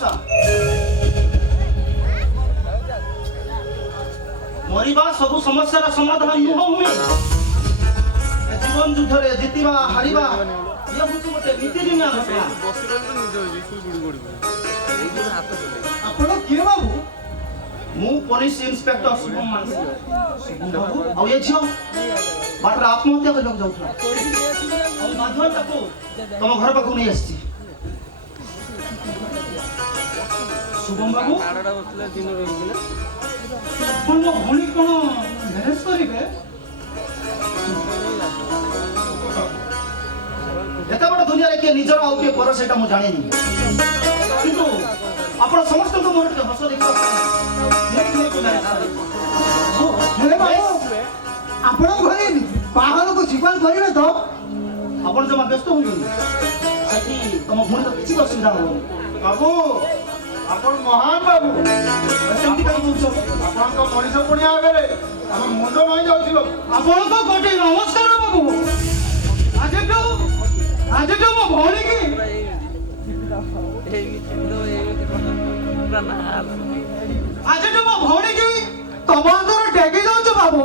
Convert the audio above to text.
ମଉସା ମରିବା ସବୁ ସମସ୍ୟାର ସମାଧାନ ନୁହଁ ଭୂମି। ଜୀବନ ଯୁଦ୍ଧରେ ଜିତିବା ହାରିବା ଇଏ ହେଉଛି ଗୋଟେ ନୀତିଦିନିଆ ଘଟଣା। ଆପଣ କିଏ ବାବୁ? ମୁଁ ପୋଲିସ ଇନ୍ସପେକ୍ଟର ଶୁଭମ ମାନସ। ବାବୁ ଆଉ ଏ ଝିଅ ବାଟରେ ଆତ୍ମହତ୍ୟା କରିବାକୁ ଯାଉଥିଲା। ଆଉ ବାଧ୍ୟ ତାକୁ ତମ ଘର ପାଖକୁ ନେଇ ଆସିଛି। ଶୁଭମ ବାବୁ ଆପଣ ମୋ ଭଉଣୀ କଣ ମ୍ୟାରେଜ କରିବେ? ଏତେ ବଡ଼ ଦୁନିଆରେ କିଏ ନିଜର ଆଉ କିଏ ପର ସେଇଟା ମୁଁ ଜାଣିନି, କିନ୍ତୁ ଆପଣ ସମସ୍ତଙ୍କ ମୁହଁରେ ଟିକେ ହସ ଦେଖିବା ହେଲେ ବାବୁ ଆପଣଙ୍କ ଘରେ ବାହାରକୁ ଜୀବନ କରିବେ ତ? ଆପଣ ଜମା ବ୍ୟସ୍ତ ହୁଅନ୍ତୁନି। ସେଠି ତମ ଭଉଣୀର କିଛି ଅସୁବିଧା ହବନି। ବାବୁ ଆପଣ ମହାନ ବାବୁ। ସେମିତି କାହିଁ କହୁଛ? ଆପଣଙ୍କ ମଣିଷ ପୁଣି ଆଗରେ ଆମ ମୁଣ୍ଡ ନଇଁ ଯାଉଥିଲ। ଆପଣଙ୍କ କୋଟି ନମସ୍କାର ବାବୁ। ଆଜିଠୁ ମୋ ଭଉଣୀ କି ଆଜିଠୁ ମୋ ଭଉଣୀ କି ତମ ହାତରୁ ଟେକି ଯାଉଛୁ ବାବୁ।